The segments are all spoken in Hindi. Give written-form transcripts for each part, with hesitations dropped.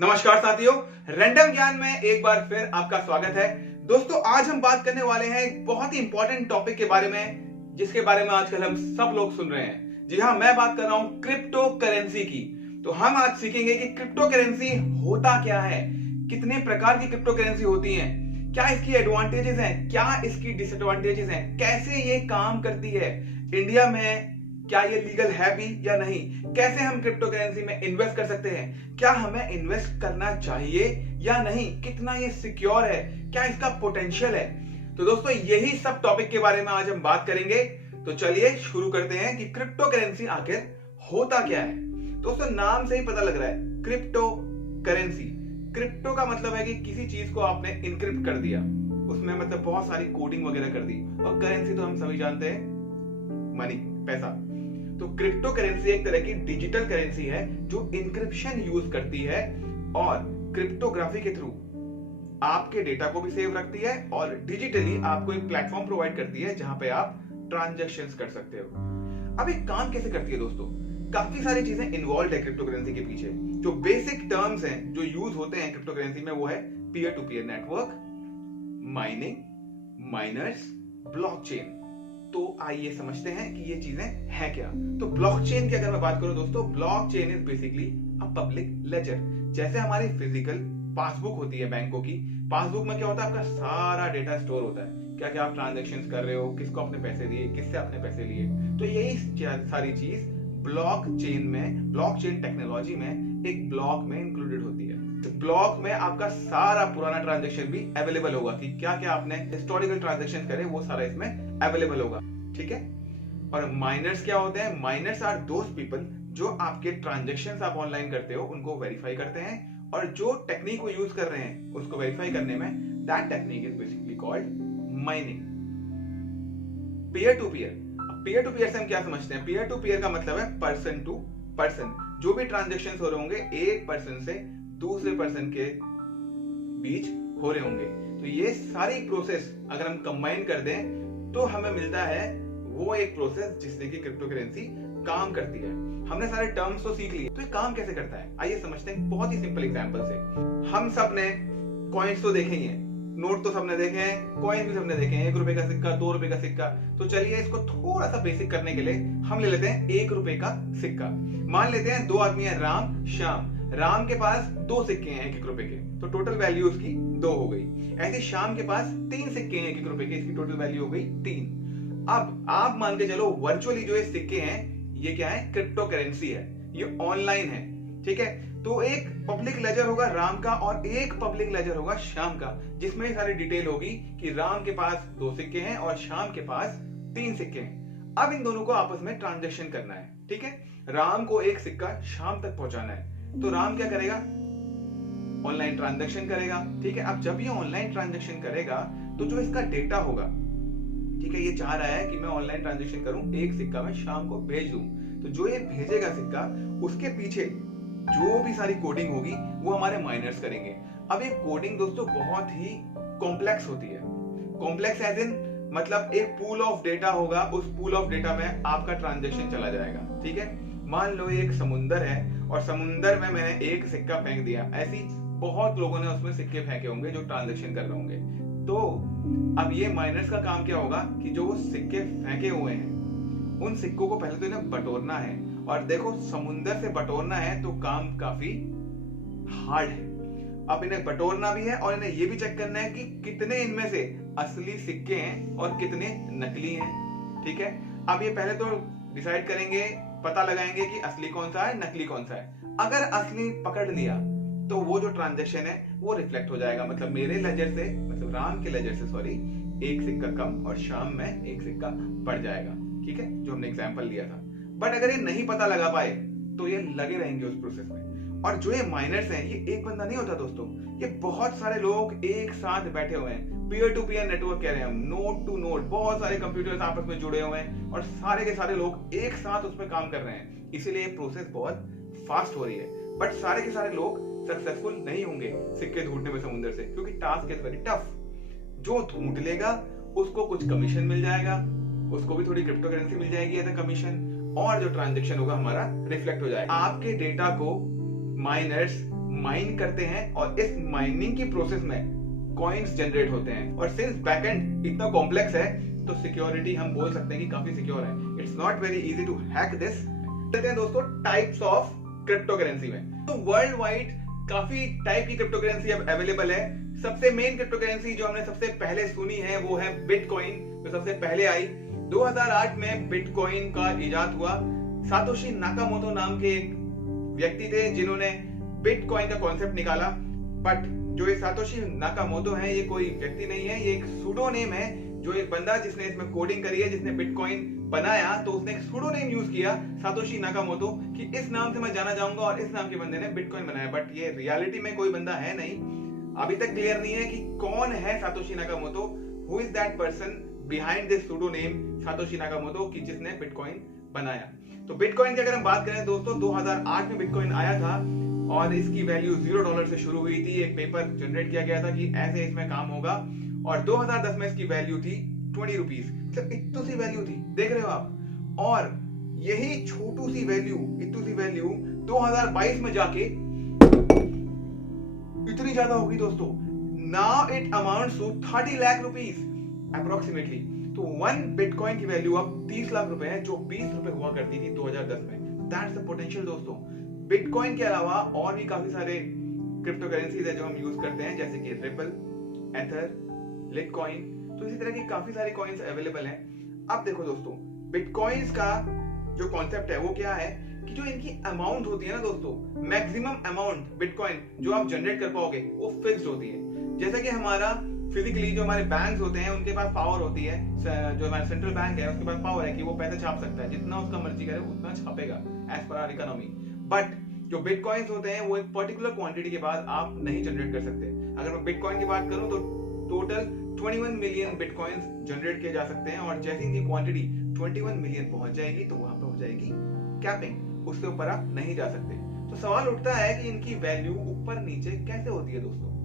नमस्कार साथियों, रैंडम ज्ञान में एक बार फिर आपका स्वागत है। दोस्तों, आज हम बात करने वाले हैं एक बहुत ही इंपॉर्टेंट टॉपिक के बारे में, जिसके बारे में आजकल हम सब लोग सुन रहे हैं। जी हाँ, मैं बात कर रहा हूं क्रिप्टो करेंसी की। तो हम आज सीखेंगे कि क्रिप्टो करेंसी होता क्या है, कितने प्रकार की क्रिप्टो करेंसी होती हैं, क्या इसकी एडवांटेजेस हैं, क्या इसकी डिसएडवांटेजेस हैं, कैसे ये काम करती है, इंडिया में क्या ये लीगल है भी या नहीं, कैसे हम क्रिप्टो करेंसी में इन्वेस्ट कर सकते हैं, क्या हमें इन्वेस्ट करना चाहिए या नहीं, कितना ये सिक्योर है, क्या इसका पोटेंशियल है। तो दोस्तों, यही सब टॉपिक के बारे में आज हम बात करेंगे। तो चलिए शुरू करते हैं कि क्रिप्टो करेंसी आखिर होता क्या है। दोस्तों, नाम से ही पता लग रहा है, क्रिप्टो करेंसी। क्रिप्टो का मतलब है कि किसी चीज को आपने इनक्रिप्ट कर दिया, उसमें मतलब बहुत सारी कोडिंग वगैरह कर दी। और करेंसी तो हम सभी जानते हैं, मनी, पैसा। तो क्रिप्टो करेंसी एक तरह की डिजिटल करेंसी है जो इंक्रिप्शन यूज करती है और क्रिप्टोग्राफी के थ्रू आपके डेटा को भी सेव रखती है और डिजिटली आपको एक प्लेटफॉर्म प्रोवाइड करती है जहां पे आप ट्रांजैक्शंस कर सकते हो। अब एक काम कैसे करती है दोस्तों, काफी सारी चीजें इन्वॉल्व है क्रिप्टो करेंसी के पीछे। जो बेसिक टर्म्स हैं जो यूज होते हैं क्रिप्टो करेंसी में, वो है peer to peer network, mining, miners, blockchain. तो आइए समझते हैं कि ये चीजें हैं क्या। तो ब्लॉकचेन की अगर मैं बात करूं दोस्तों, blockchain is basically a public ledger. जैसे हमारी फिजिकल पासबुक होती है बैंकों की, पासबुक में क्या होता है, आपका सारा डेटा स्टोर होता है, क्या क्या आप ट्रांजैक्शंस कर रहे हो, किसको आपने पैसे दिए, किससे आपने पैसे लिए। तो यही सारी चीज ब्लॉकचेन में, ब्लॉकचेन टेक्नोलॉजी में एक ब्लॉक में इंक्लूडेड होती है। तो ब्लॉक में आपका सारा पुराना ट्रांजैक्शन भी अवेलेबल होगा कि क्या क्या आपने हिस्टोरिकल ट्रांजैक्शन करे, वो सारा इसमें अवेलेबल होगा। ठीक है। और माइनर्स क्या होते हैं? माइनर्स आर दोज पीपल जो आपके ट्रांजैक्शंस आप ऑनलाइन करते हो उनको वेरीफाई करते हैं, और जो टेक्निक को यूज कर रहे हैं उसको वेरीफाई करने में, that technique is basically called mining. Peer to peer, peer to peer से हम क्या समझते हैं? पीयर टू पीयर का मतलब है पर्सन टू पर्सन। जो भी ट्रांजैक्शंस हो रहे होंगे एक पर्सन से दूसरे पर्सन के बीच हो रहे होंगे। तो ये सारी प्रोसेस अगर हम कंबाइन कर दें तो हमें मिलता है वो एक प्रोसेस जिससे कि क्रिप्टो करेंसी काम करती है। हमने सारे टर्म्स तो सीख लिए, तो ये काम कैसे करता है आइए समझते हैं बहुत ही सिंपल एग्जांपल से। हम सब ने कॉइन्स तो देखे ही हैं, नोट तो सबने देखे हैं, कॉइन भी सबने देखे हैं, 1 रुपए का सिक्का, 2 रुपए का सिक्का। तो चलिए इसको थोड़ा सा बेसिक करने के लिए हम ले लेते हैं 1 रुपए का सिक्का। मान लेते हैं 2 आदमी है, राम श्याम। राम के पास 2 सिक्के हैं 1-1 रुपए के, तो टोटल वैल्यू उसकी 2 हो गई। ऐसे श्याम के पास 3 सिक्के हैं 1-1 रुपए के, इसकी टोटल वैल्यू हो गई 3। अब आप मान के चलो वर्चुअली जो ये सिक्के हैं ये क्या है? क्रिप्टो करेंसी है, ये ऑनलाइन है। ठीक है। तो एक पब्लिक लेजर होगा राम का और एक पब्लिक लेजर होगा श्याम का, जिसमें सारी डिटेल होगी कि राम के पास 2 सिक्के हैं और श्याम के पास 3 सिक्के हैं। अब इन दोनों को आपस में ट्रांजैक्शन करना है। ठीक है। राम को एक सिक्का श्याम तक पहुंचाना है, तो राम क्या करेगा? ऑनलाइन ट्रांजैक्शन करेगा। ठीक है। अब जब ये ऑनलाइन ट्रांजैक्शन करेगा तो जो इसका डेटा होगा, ठीक है, ये चाह रहा है कि मैं ऑनलाइन ट्रांजैक्शन करूं, एक सिक्का मैं शाम को भेज दूं। तो जो ये भेजेगा सिक्का, उसके पीछे जो भी सारी कोडिंग होगी वो हमारे माइनर्स करेंगे। अब ये कोडिंग दोस्तों बहुत ही कॉम्प्लेक्स होती है। कॉम्प्लेक्स एज इन मतलब एक पूल ऑफ डेटा होगा, उस पूल ऑफ डेटा में आपका ट्रांजैक्शन चला जाएगा। ठीक है। मान लो एक समुंदर है और समुंदर में मैंने एक सिक्का फेंक दिया, ऐसी बहुत लोगों ने उसमें सिक्के फेंके होंगे जो ट्रांजैक्शन कर रहे होंगे। तो अब ये माइनर्स का काम क्या होगा कि जो वो सिक्के फेंके हुए हैं उन सिक्कों को पहले तो इन्हें बटोरना है। और देखो, समुंदर से बटोरना है तो काम काफी हार्ड है। अब इन्हें बटोरना भी है और इन्हें ये भी चेक करना है कि कितने इनमें से असली सिक्के हैं और कितने नकली हैं। ठीक है। अब ये पहले तो डिसाइड करेंगे, पता लगाएंगे कि असली कौन सा है, नकली कौन सा है। अगर असली पकड़ लिया तो वो जो ट्रांजैक्शन है वो रिफ्लेक्ट हो जाएगा, मतलब मेरे लेजर से, मतलब राम के लेजर से सॉरी, एक सिक्का कम और शाम में एक सिक्का बढ़ जाएगा। ठीक है, जो हमने एग्जांपल लिया था। बट अगर ये नहीं पता लगा पाए तो ये लगे रहेंगे उस प्रोसेस में। और जो ये माइनर्स हैं, ये एक बंदा नहीं होता दोस्तों, ये बहुत सारे लोग एक साथ बैठे हुए हैं। पीयर टू पीयर नेटवर्क कह रहे हैं हम, नोड टू नोड, बहुत सारे कंप्यूटर्स आपस में जुड़े हुए हैं और सारे के सारे लोग एक साथ उस पर काम कर रहे हैं। इसीलिए ये प्रोसेस बहुत फास्ट हो रही है। बट सारे के सारे लोग सक्सेसफुल नहीं होंगे सिक्के ढूंढने में समुद्र से, क्योंकि टास्क इज वेरी टफ। जो ढूंढ लेगा उसको कुछ कमीशन मिल जाएगा, उसको भी थोड़ी क्रिप्टो करेंसी मिल जाएगी एज अ कमीशन, और जो ट्रांजैक्शन होगा हमारा रिफ्लेक्ट हो जाएगा। आपके डेटा को माइनर्स माइन करते हैं और इस माइनिंग की प्रोसेस में कॉइन्स जनरेट होते हैं। और सिंस बैकएंड इतना कॉम्प्लेक्स है तो सिक्योरिटी हम बोल सकते हैं कि काफी सिक्योर है। It's not very easy to hack this. चलते हैं दोस्तों टाइप्स ऑफ क्रिप्टो करेंसी में। तो वर्ल्ड वाइड काफी टाइप की क्रिप्टो करेंसी अब अवेलेबल है। सबसे मेन क्रिप्टो करेंसी जो हमने सबसे पहले सुनी है वो है बिटकॉइन, जो सबसे पहले आई। 2008 में बिटकॉइन का इजाद हुआ। सातोशी नाकामोटो नाम के एक व्यक्ति थे जिन्होंने बिटकॉइन का कॉन्सेप्ट निकाला। बट जो ये सातोशी नाकामोटो है ये कोई व्यक्ति नहीं है, ये एक सूडोनेम है। जो एक बंदा जिसने इसमें कोडिंग करी है, जिसने बिटकॉइन बनाया, तो उसने एक सूडोनेम यूज किया सातोशी नाकामोटो कि इस नाम से मैं जाना जाऊंगा और इस नाम के बंदे ने बिटकॉइन बनाया। बट ये रियलिटी में कोई बंदा है नहीं, अभी तक क्लियर नहीं है कि कौन है Satoshi Nakamoto, who is that person behind this pseudonym Satoshi Nakamoto कि जिसने बिटकॉइन बनाया। तो बिटकॉइन की अगर हम बात करें दोस्तों, 2008 में बिटकॉइन आया था और इसकी वैल्यू $0 से शुरू हुई थी। एक पेपर जनरेट किया गया था कि ऐसे इसमें काम होगा और 2010 में इसकी वैल्यू थी 20 रुपीज। सिर्फ इतनी सी वैल्यू थी, देख रहे हो आप। और यही छोटू सी वैल्यू, इतनी सी वैल्यू 2022 में जाके इतनी ज्यादा होगी दोस्तों। Now it amounts to 30 lakh rupees approximately. तो 1 बिटकॉइन की वैल्यू अब 30 लाख रुपए है, जो 20 रुपए हुआ करती थी 2010 में। दैट्स द पोटेंशियल दोस्तों। बिटकॉइन के अलावा और भी काफी सारे क्रिप्टो करेंसीज है जो हम यूज करते हैं, जैसे कि रिपल, एथर, लिटकॉइन। तो इसी तरह की काफी सारी कॉइन्स अवेलेबल हैं। अब देखो दोस्तों, बिटकॉइंस का जो कॉन्सेप्ट है वो क्या है कि जो इनकी अमाउंट होती है ना दोस्तों, मैक्सिमम अमाउंट बिटकॉइन जो आप जनरेट कर पाओगे वो फिक्स्ड होती है। जैसे कि हमारा फिजिकली जो हमारे बैंक होते हैं उनके पास पावर होती है, जो हमारा सेंट्रल बैंक है उसके पास पावर है कि वो पैसे छाप सकता है, जितना उसका मर्जी करे उतना छापेगा as per our economy. But जो बिटकॉइंस होते हैं वो एक पर्टिकुलर क्वांटिटी के बाद आप नहीं जनरेट कर सकते। अगर मैं बिटकॉइन की बात करूं तो टोटल 21 मिलियन बिटकॉइंस जनरेट किए जा सकते हैं और जैसे ही क्वांटिटी 21 मिलियन पहुंच जाएगी तो वहां पे हो जाएगी कैपिंग, उससे ऊपर आप नहीं जा सकते। तो सवाल उठता है कि इनकी वैल्यू ऊपर नीचे कैसे होती है दोस्तों।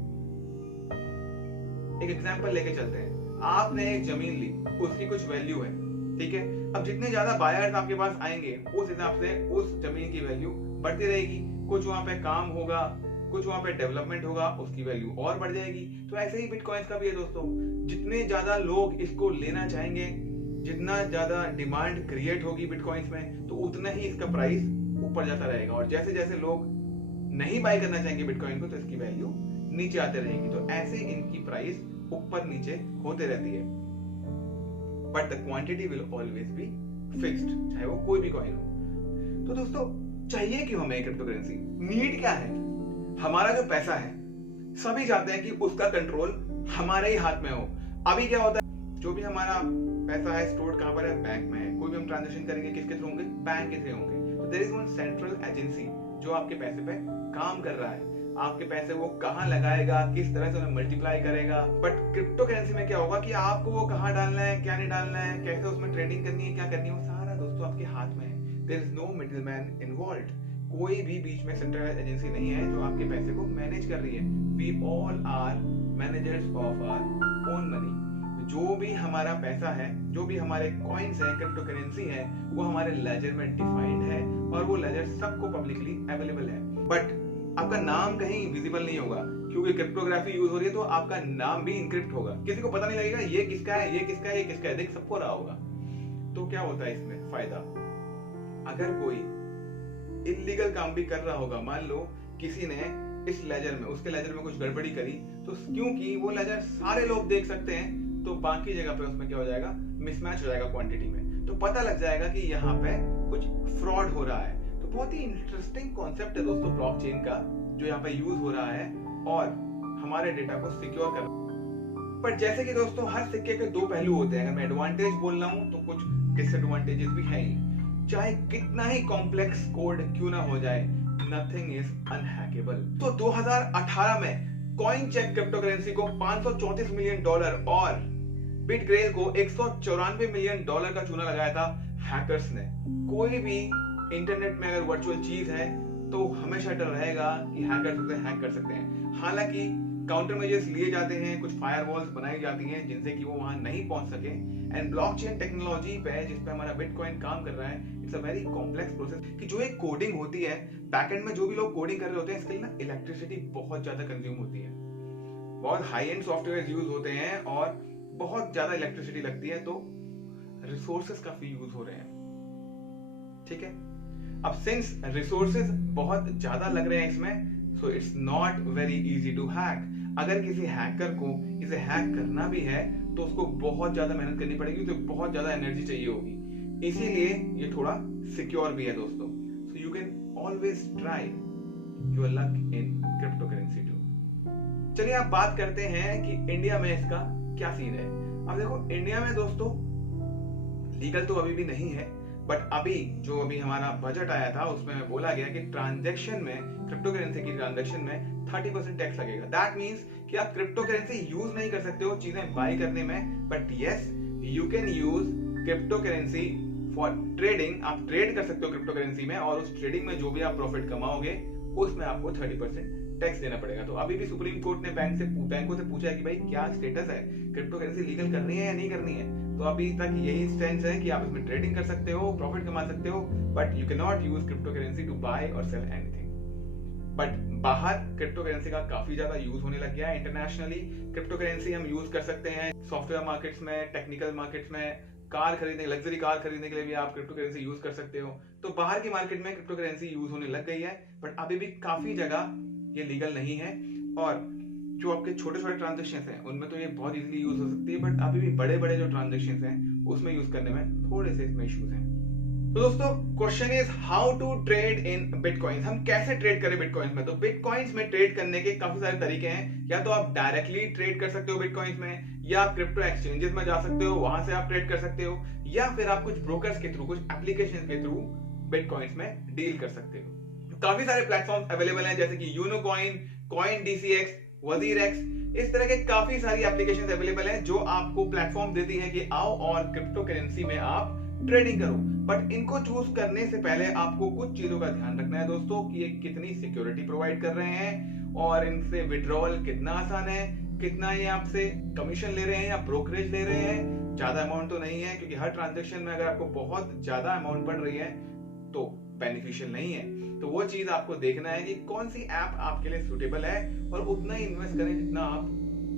एक एग्जांपल लेके चलते हैं। आपने एक जमीन ली, उसकी कुछ वैल्यू है, ठीक है। अब जितने ज्यादा बायर्स आपके पास आएंगे उस हिसाब से उस जमीन की वैल्यू बढ़ती रहेगी। कुछ वहां पे काम होगा, कुछ वहां पे डेवलपमेंट होगा, उसकी वैल्यू और बढ़ जाएगी। तो ऐसे ही बिटकॉइंस का भी है दोस्तों। जितने ज्यादा लोग इसको लेना चाहेंगे, जितना ज्यादा डिमांड क्रिएट होगी बिटकॉइंस में, तो उतना ही इसका प्राइस ऊपर जाता रहेगा। और जैसे जैसे लोग नहीं बाय करना चाहेंगे बिटकॉइन को तो इसकी वैल्यू नीचे आते रहेगी। तो ऐसे इनकी प्राइस ऊपर नीचे होते रहती है। But the quantity will always be fixed, चाहे वो कोई भी कॉइन हो। तो दोस्तों चाहिए क्यों हमें क्रिप्टो करेंसी? नीड क्या है? हमारा जो पैसा है, सभी चाहते हैं कि उसका कंट्रोल हमारे ही हाथ में हो। अभी क्या होता है, जो भी हमारा पैसा है स्टोर्ड कहां पर है? बैंक में है। कोई भी हम ट्रांजैक्शन करेंगे किसके थ्रू होंगे? बैंक के थ्रू होंगे। तो there is one central agency जो आपके पैसे पे काम कर रहा है। आपके पैसे वो कहां लगाएगा, किस तरह से उन्हें मल्टीप्लाई करेगा। बट क्रिप्टो करेंसी में क्या होगा कि आपको वो कहां डालना है, क्या नहीं डालना है, कैसे उसमें ट्रेडिंग करनी है, क्या करनी है, वो सारा दोस्तों आपके हाथ में है। There is no middleman involved. कोई भी बीच में सेंट्रल एजेंसी नहीं है जो आपके पैसे को मैनेज कर रही है। We all are managers of our own money. जो भी हमारा पैसा है, जो भी हमारे कॉइन्स है, क्रिप्टो करेंसी है, वो हमारे लेजर में डिफाइंड है और वो लेजर सबको पब्लिकली अवेलेबल है। बट आपका नाम कहीं विजिबल नहीं होगा, क्योंकि क्रिप्टोग्राफी यूज हो रही है तो आपका नाम भी इनक्रिप्ट होगा। किसी को पता नहीं लगेगा ये किसका है, ये किसका है, ये किसका है, देख सबको रहा होगा। तो क्या होता है इसमें फायदा? अगर कोई इलीगल काम भी कर रहा होगा, मान लो किसी ने इस लेजर में, उसके लेजर में कुछ गड़बड़ी करी, तो क्योंकि वो लेजर सारे लोग देख सकते हैं तो बाकी जगह पे उसमें क्या हो जाएगा? मिसमैच हो जाएगा क्वांटिटी में। तो पता लग जाएगा कि यहाँ पे कुछ फ्रॉड हो रहा है। तो बहुत ही इंटरेस्टिंग कॉन्सेप्ट है दोस्तों ब्लॉकचेन का, जो यहाँ पे यूज हो रहा है और हमारे डेटा को सिक्योर कर रहा है। पर जैसे कि दोस्तों हर सिक्के के दो पहलू होते हैं। अगर मैं एडवांटेज बोल रहा हूँ तो कुछ डिसएडवांटेजेस भी हैं ही। चाहे कितना ही कॉम्प्लेक्स कोड क्यों ना हो जाए, नथिंग इज अनहैकेबल। तो 2018 में कॉइनचेक क्रिप्टो करेंसी को $534 मिलियन और बिटग्रेल को $194 मिलियन का चूना लगाया था हैकर्स ने। कोई भी इंटरनेट में अगर वर्चुअल चीज है तो हमेशा डर रहेगा कि हैक कर सकते हैं। हालांकि काउंटर मेजर्स लिए जाते हैं, कुछ फायरवॉल्स बनाई जाती हैं जिनसे कि वो वहां नहीं पहुंच सके। एंड ब्लॉकचेन टेक्नोलॉजी पे जिस पे हमारा बिटकॉइन काम कर रहा है, it's a very complex process कि जो एक कोडिंग होती है बैकएंड में, जो भी लोग कोडिंग कर रहे होते हैं, इसके लिए ना इलेक्ट्रिसिटी बहुत ज्यादा कंज्यूम होती है। बहुत हाई एंड सॉफ्टवेयर यूज होते हैं और बहुत ज्यादा इलेक्ट्रिसिटी लगती है, तो रिसोर्सेज काफी यूज हो रहे हैं। ठीक है, अब सिंस रिसोर्सेज बहुत ज्यादा लग रहे हैं इसमें, so it's not very easy to hack. अगर किसी हैकर को इसे हैक करना भी है तो उसको बहुत ज्यादा मेहनत करनी पड़ेगी, तो बहुत ज्यादा एनर्जी चाहिए होगी। इसीलिए ये थोड़ा सिक्योर भी है दोस्तों। So you can always try your luck in crypto currency too. चलिए आप बात करते हैं कि इंडिया में इसका क्या सीन है। अब देखो, इंडिया में दोस्तों लीगल तो अभी भी नहीं है, बट अभी हमारा बजट आया था उसमें बोला गया कि ट्रांजैक्शन में, क्रिप्टो करेंसी की ट्रांजैक्शन में 30% टैक्स लगेगा। दैट मींस कि आप क्रिप्टो करेंसी यूज नहीं कर सकते हो चीजें बाय करने में, but yes you can use crypto currency for trading. आप ट्रेड कर सकते हो क्रिप्टो करेंसी में, और उस ट्रेडिंग में जो भी आप प्रॉफिट कमाओगे उसमें आपको 30% टैक्स देना पड़ेगा। तो अभी भी सुप्रीम कोर्ट ने बैंकों से पूछा है कि भाई क्या स्टेटस है, क्रिप्टो करेंसी लीगल करनी है या नहीं करनी है। तो अभी तक यही स्टैंड है कि आप इसमें ट्रेडिंग कर सकते हो, प्रॉफिट कमा सकते हो, but you can not use crypto currency to buy और सेल एनीथिंग। बट बाहर क्रिप्टो करेंसी का काफी ज्यादा यूज होने लग गया है। इंटरनेशनली क्रिप्टो करेंसी हम यूज कर सकते हैं सॉफ्टवेयर मार्केट्स में, टेक्निकल मार्केट्स में, कार खरीदने, लग्जरी कार खरीदने के लिए भी आप क्रिप्टो करेंसी यूज कर सकते हो। तो बाहर की मार्केट में क्रिप्टो करेंसी यूज होने लग गई है, बट अभी भी काफी जगह ये लीगल नहीं है। और जो आपके छोटे छोटे ट्रांजेक्शन हैं उनमें तो ये बहुत इजीली यूज हो सकती है, बट अभी भी बड़े बड़े जो ट्रांजेक्शन हैं उसमें यूज करने में थोड़े से इसमें इश्यूज हैं। तो दोस्तों question is how to trade in bitcoins. हम कैसे ट्रेड करें बिटकॉइंस में? तो बिटकॉइंस में ट्रेड करने के काफी सारे तरीके हैं। या तो आप डायरेक्टली ट्रेड कर सकते हो बिटकॉइंस में, या आप क्रिप्टो एक्सचेंजेस में जा सकते हो, वहां से आप ट्रेड कर सकते हो, या फिर आप कुछ ब्रोकर्स के थ्रू, कुछ एप्लीकेशन के थ्रू बिटकॉइंस में डील कर सकते हो। काफी सारे प्लेटफॉर्म अवेलेबल हैं जैसे कि यूनोकॉइन, कॉइन डीसीएक्स, वजीरेक्स, इस तरह के काफी सारी एप्लीकेशंस अवेलेबल हैं जो आपको प्लेटफॉर्म देती हैं कि आओ और क्रिप्टो करेंसी में आप ट्रेडिंग करो। बट इनको चूज करने से पहले आपको कुछ चीजों का ध्यान रखना है दोस्तों कि ये कितनी सिक्योरिटी प्रोवाइड कर रहे हैं, और इनसे विड्रॉल कितना आसान है, कितना ये आपसे कमीशन ले रहे हैं या ब्रोकरेज ले रहे हैं। ज्यादा अमाउंट तो नहीं है, क्योंकि हर ट्रांजेक्शन में अगर आपको बहुत ज्यादा अमाउंट बढ़ रही है तो बेनिफिशियल नहीं है। तो वो चीज आपको देखना है कि कौन सी ऐप आपके लिए सुटेबल है, और उतना ही इन्वेस्ट करें जितना आप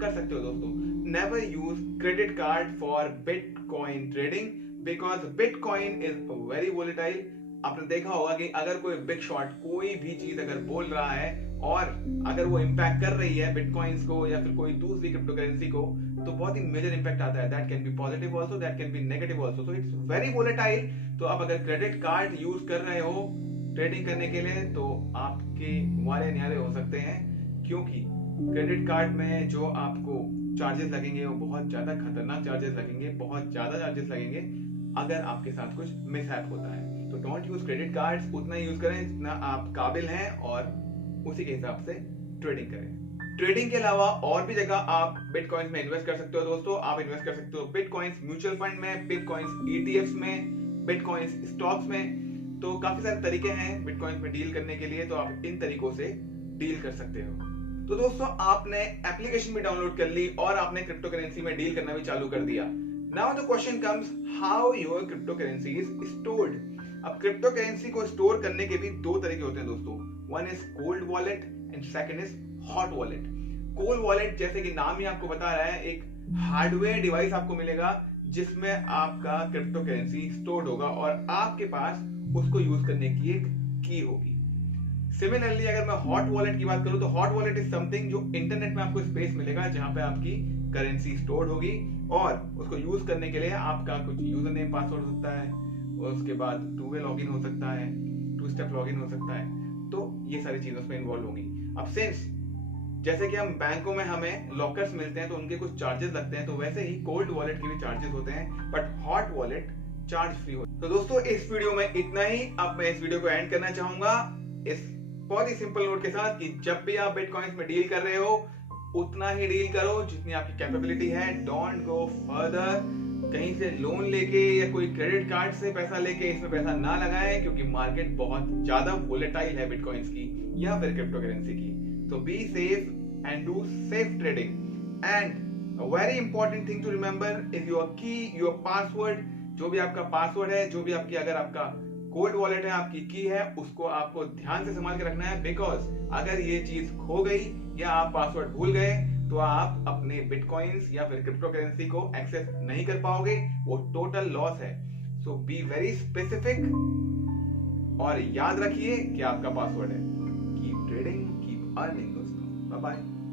कर सकते हो दोस्तों। Never use credit card for bitcoin trading because bitcoin is very volatile. आपने देखा होगा कि अगर कोई बिग शॉट कोई भी चीज अगर बोल रहा है और अगर वो इंपैक्ट कर रही है बिटकॉइंस को या फिर कोई दूसरी क्रिप्टो करेंसी को, तो बहुत ही मेजर इंपैक्ट आता है। That can be positive also, that can be negative also, so it's very volatile. तो आप अगर क्रेडिट कार्ड यूज कर रहे हो ट्रेडिंग करने के लिए तो आपके वाले न्यारे हो सकते हैं, क्योंकि क्रेडिट कार्ड में जो आपको चार्जेस लगेंगे वो बहुत ज्यादा खतरनाक चार्जेस लगेंगे, बहुत ज्यादा चार्जेस लगेंगे अगर आपके साथ कुछ मिसहैप होता है। तो डोंट यूज क्रेडिट कार्ड्स, उतना यूज करें जितना आप काबिल हैं और उसी के हिसाब से ट्रेडिंग करें। ट्रेडिंग के अलावा और भी जगह आप बिटकॉइंस में इन्वेस्ट कर सकते हो दोस्तों। आप इन्वेस्ट कर सकते हो बिटकॉइंस म्यूचुअल फंड में, बिटकॉइंस ईटीएफ्स में, बिटकॉइंस स्टॉक्स में। तो काफी सारे तरीके हैं बिटकॉइंस में डील करने के लिए, तो आप इन तरीकों से डील कर सकते हो। तो दोस्तों आपने एप्लीकेशन भी डाउनलोड कर ली और आपने क्रिप्टो करेंसी में डील करना भी चालू कर दिया। Now the question comes how your crypto currency is stored. अब क्रिप्टो करेंसी को स्टोर करने के भी दो तरीके होते हैं दोस्तों। One is cold wallet and second is hot wallet. Cold wallet जैसे कि नाम ही आपको बता रहा है, एक हार्डवेयर डिवाइस आपको मिलेगा जिसमें आपका क्रिप्टो करेंसी स्टोर्ड होगा और आपके पास उसको यूज करने की एक की होगी। सिमिलरली अगर मैं हॉट वॉलेट की बात करूं तो हॉट वॉलेट इज समथिंग जो इंटरनेट में आपको स्पेस मिलेगा जहां पे आपकी करेंसी स्टोर्ड होगी, और उसको यूज करने के लिए आपका कुछ यूजर नेम पासवर्ड हो सकता है, और उसके बाद टू वे लॉगिन हो सकता है, टू स्टेप लॉगिन हो सकता है। तो ये सारी चीजें उसमें इन्वॉल्व होंगी। अब सिंस जैसे कि हम बैंकों में हमें लॉकर्स मिलते हैं तो उनके कुछ चार्जेस लगते हैं, तो वैसे ही कोल्ड वॉलेट के भी चार्जेस होते हैं, but hot wallet charge free होता है। तो दोस्तों इस वीडियो में इतना ही। अब मैं इस वीडियो को एंड करना चाहूंगा इस बहुत ही सिंपल नोट के साथ कि जब भी आप बिटकॉइंस में डील कर रहे हो उतना ही डील करो जितनी आपकी कैपेबिलिटी है। डोंट गो फर्दर, कहीं से लोन लेके या कोई क्रेडिट कार्ड से पैसा लेके इसमें पैसा ना लगाएं, क्योंकि मार्केट बहुत ज्यादा वोलेटाइल है बिटकॉइंस की या फिर क्रिप्टो करेंसी की। तो be safe and do safe trading. And a very important thing to remember is your key, your password। जो भी आपका पासवर्ड है, जो भी आपकी अगर आपका कोल्ड वॉलेट है, आपकी की है, उसको आपको ध्यान से संभाल के रखना है। बिकॉज अगर ये चीज खो गई या आप पासवर्ड भूल गए तो आप अपने बिटकॉइंस या फिर क्रिप्टो करेंसी को एक्सेस नहीं कर पाओगे, वो टोटल लॉस है। सो बी वेरी स्पेसिफिक और याद रखिए कि आपका पासवर्ड है। कीप ट्रेडिंग, कीप अर्निंग दोस्तों। Bye bye.